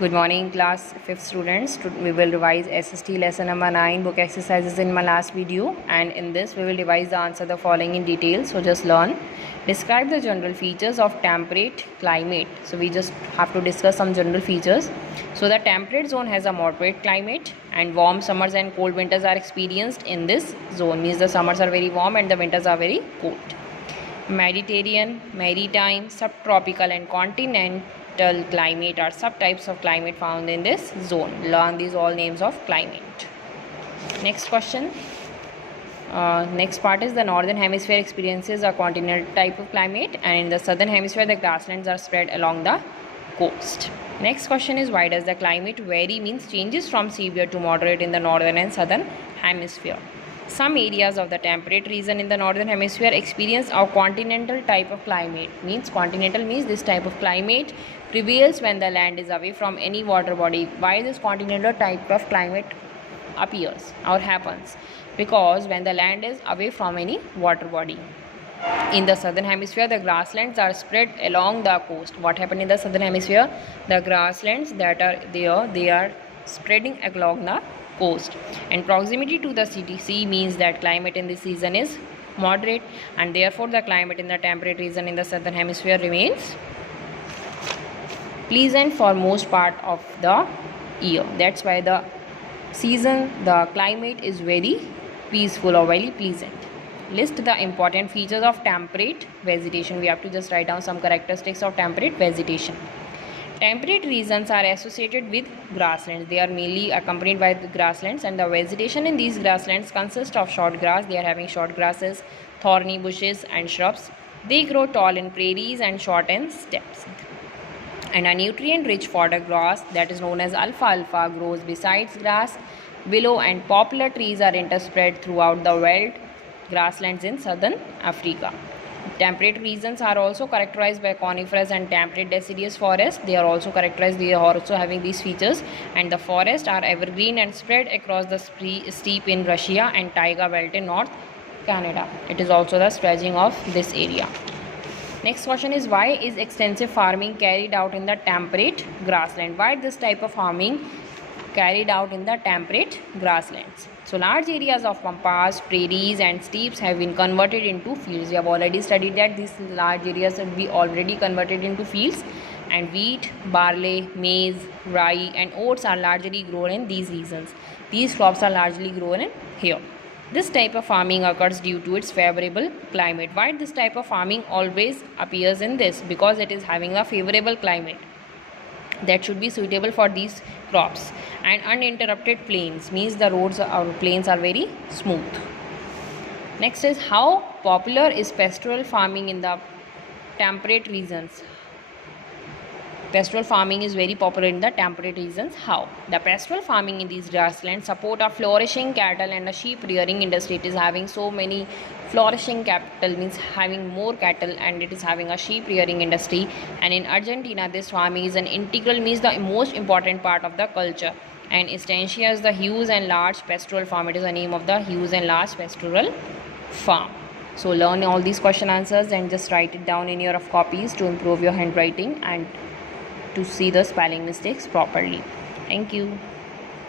Good morning, class 5th students. We will revise S.st lesson number 9 book exercises in my last video, and in this we will revise the answer the following in detail. So just learn. Describe the general features of temperate climate. So we just have to discuss some general features. So the temperate zone has a moderate climate, and warm summers and cold winters are experienced in this zone. Means the summers are very warm and the winters are very cold. Mediterranean, maritime, subtropical and continental climate are subtypes of climate found in this zone. Learn these all names of climate. Next question. Next part is the northern hemisphere experiences a continental type of climate, and in the southern hemisphere the grasslands are spread along the coast. Next question is why does the climate vary? Means changes from severe to moderate in the northern and southern hemisphere. Some areas of the temperate region in the northern hemisphere experience a continental type of climate. Means continental means this type of climate prevails when the land is away from any water body. Why this continental type of climate appears or happens? Because when the land is away from any water body. In the southern hemisphere, the grasslands are spread along the coast. What happened in the southern hemisphere? The grasslands that are there, they are spreading along the coast, and proximity to the sea means that climate in this season is moderate, and therefore the climate in the temperate region in the southern hemisphere remains pleasant for most part of the year. That's why the climate is very peaceful or very pleasant. List the important features of temperate vegetation. We have to just write down some characteristics of temperate vegetation. Temperate regions are associated with grasslands. They are mainly accompanied by the grasslands, and the vegetation in these grasslands consists of short grass. They are having short grasses, thorny bushes and shrubs. They grow tall in prairies and short in steppes. And a nutrient-rich fodder grass that is known as alfalfa grows besides grass. Willow and poplar trees are interspread throughout the wild grasslands in southern Africa. Temperate regions are also characterized by coniferous and temperate deciduous forests. They are also having these features, and the forests are evergreen and spread across the steppe in Russia and taiga belt in North Canada. It is also the stretching of this area. Next question is why is extensive farming carried out in the temperate grassland? Why this type of farming carried out in the temperate grasslands? So large areas of pampas, prairies and steppes have been converted into fields. We have already studied that these large areas will be already converted into fields, and wheat, barley, maize, rye and oats are largely grown in these regions. These crops are largely grown in here. This type of farming occurs due to its favorable climate. Why this type of farming always appears in this? Because it is having a favorable climate that should be suitable for these crops, and uninterrupted plains means the roads or plains are very smooth. Next is how popular is pastoral farming in the temperate regions? Pastoral farming is very popular in the temperate regions. How? The pastoral farming in these grasslands support a flourishing cattle and a sheep rearing industry. It is having so many flourishing cattle, means having more cattle, and it is having a sheep rearing industry. And in Argentina, this farming is an integral, means the most important part of the culture. And Estancia is the huge and large pastoral farm. It is the name of the huge and large pastoral farm. So learn all these question answers and just write it down in your copies to improve your handwriting and to see the spelling mistakes properly. Thank you.